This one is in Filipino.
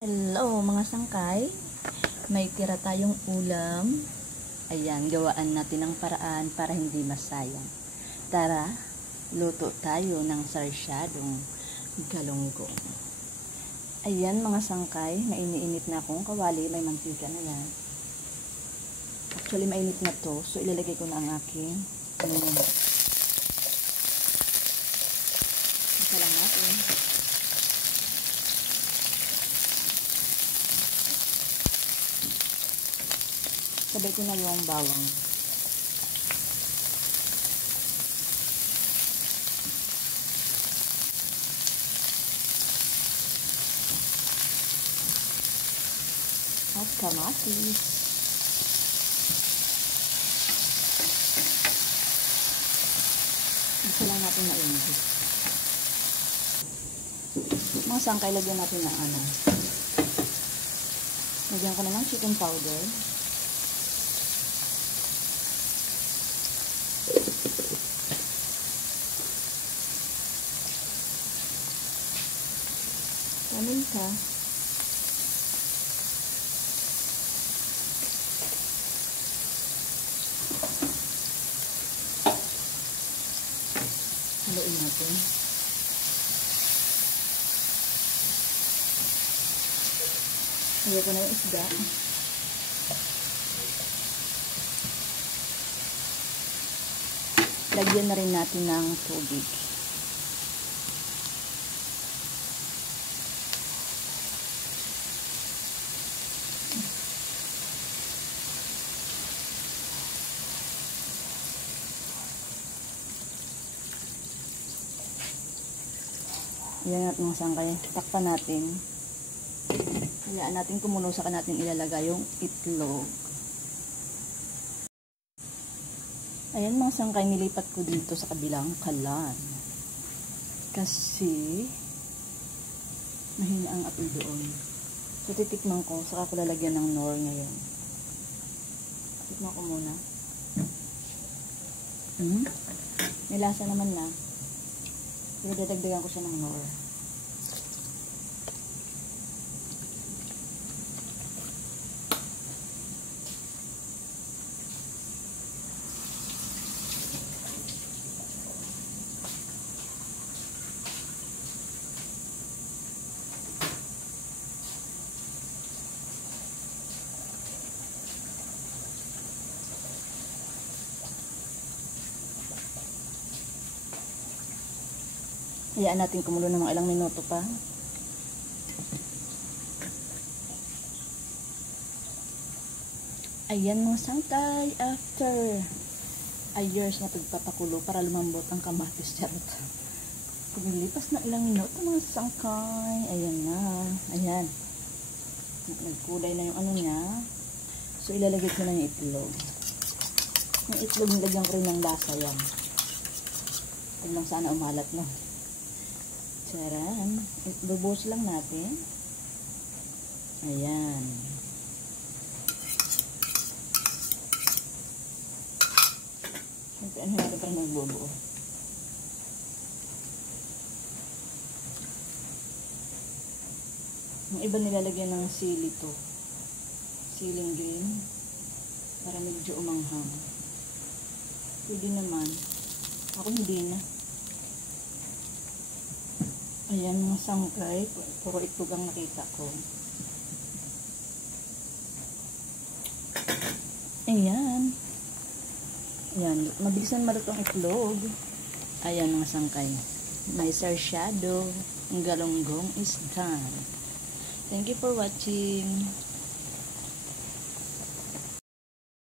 Hello mga sangkay, may tira tayong ulam. Ayan, gawaan natin ang paraan para hindi masayang. Tara, luto tayo ng sarsyadong galunggong. Ayan mga sangkay, mainiinit na akong kawali, may mantika na yan. Actually mainit na to, so ilalagay ko na ang aking isa lang natin. Sabay ko na yung bawang. At kamatis. Isa lang natin na init. Mga sangkay, lagyan natin ng ano. Lagyan ko na ng chicken powder. Paminta. Haluin natin. Haluin ko na yung isda. Lagyan na rin natin ng tubig. Ayan at mga sangkay, takpan natin. Hayaan natin kumulo, saka natin ilalagay yung itlog. Ayan mga sangkay, nilipat ko dito sa kabilang kalan. Kasi mahina ang apoy doon. So titikman ko, saka ko lalagyan ng nor ngayon. Tikman ko muna. May lasa naman na. Pero dadagdagan ko siya ng nor. Hayaan natin kumulo ng mga ilang minuto pa. Ayan mga sangkay, after a years na pagpapakulo para lumambot ang kamatis, charot. Pumilipas na ilang minuto mga sangkay. Ayan na. Ayan. Nagkulay na yung ano niya. So ilalagay ko na yung itlog. Yung itlog nilagyan ko rin ng lasa yan. Huwag lang sana umalat, no? Charan. Lubos lang natin. Ayan. Ano natin para magbubuo. Yung iba nilalagyan ng sili to. Siling green. Para medyo umanghang. Pwede naman. Ako hindi na. Ayan mga sangkay, puro itlog ang nakita ko. Ayan. Ayan, mabilisan maluto ang itlog. Ayan mga sangkay. May sarsyado, ang galunggong is done. Thank you for watching.